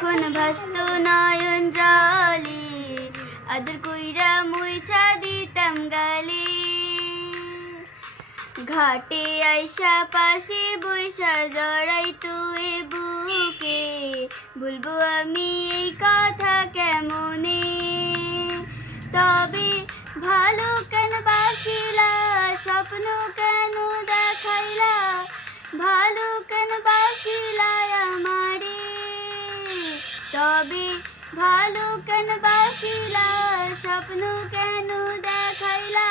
যখন ভাসত নয়ন জলে, আদর কইরা মুইছা দিতাম গালে। ঘাটে আইসা পাশে বৈশা জড়াই তুই বুকে, বলবো আমি এই কথা কেমনে। তবে ভালো কেন বাসিলা, স্বপ্ন কেন দেখাইলা, ভালো কেন বাসিলা আমারে। তবে ভালো কেন বাসিলা, স্বপ্ন কেন দেখাইলা,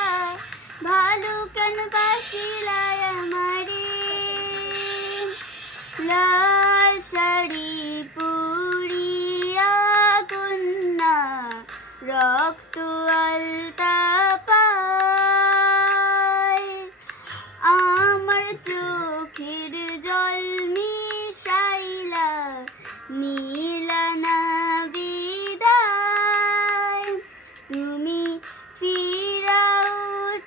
ভালো কেন বাসিলা আমারে। লাল শাড়ি পুরিয়া কন্যা, রক্ত আলতা পায়, আমার চোখের জল মিশাইলা নীলা না বিদায়। তুমি ফিরাও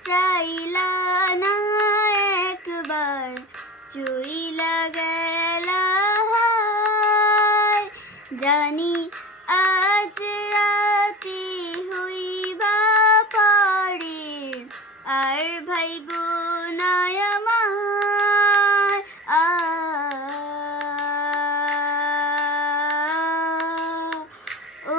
চাইলা না একবার, চইলা গেলা হায়। জানি আজ রাতে হইবা পরের, আর ভাইব না আমার। ও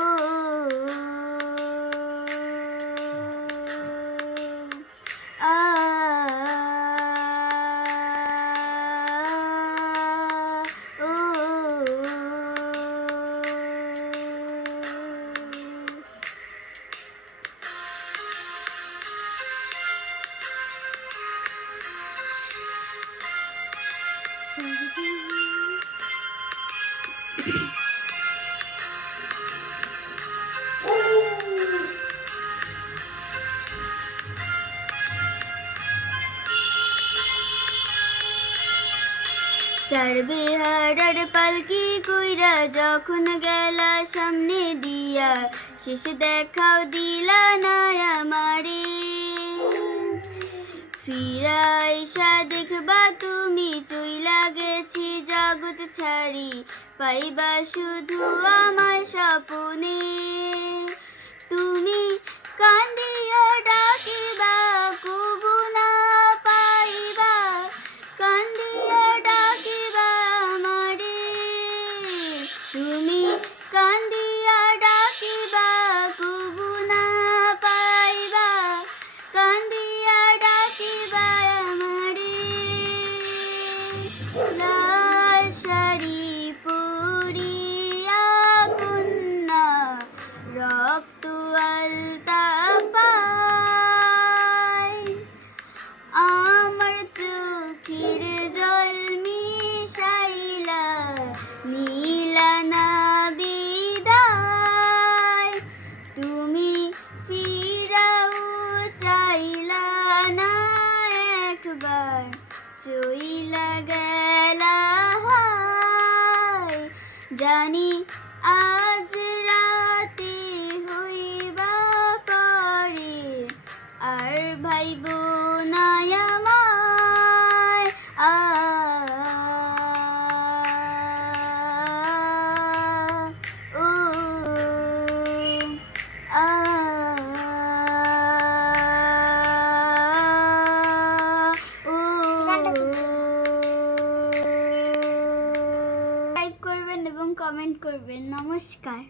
চার বেহারার পালকি কইরা যখন গেলা সামনে দিয়া, শেষ দেখাও দিলা না আমারে। ফিরা আইসা দেখবা তুমি চইলা গেছি জগৎ ছাড়ি, পাইবা শুধু আমার স্বপ্নে। তুমি কান্দিয়া ডাকিবা কবু না পাইবা, কান্দিয়া ডাকিবা আমারে। তুমি কান্দিয়া ডাকিবা কবু না পাইবা, কান্দিয়া ডাকিবা আমারে। লাল শাড়ি পরিয়া কন্যা, রক্ত আলতা পায়, আমার চোখের জল মিশাইলা নীলা না বিদায়। তুমি ফিরাও চাইলা না একবার, চইলা গেলা হায়। জানি আজ রাতে হইবা পরে, আর ভাইব না আমায়। ও লাইক করবেন এবং কমেন্ট করবেন। নমস্কার।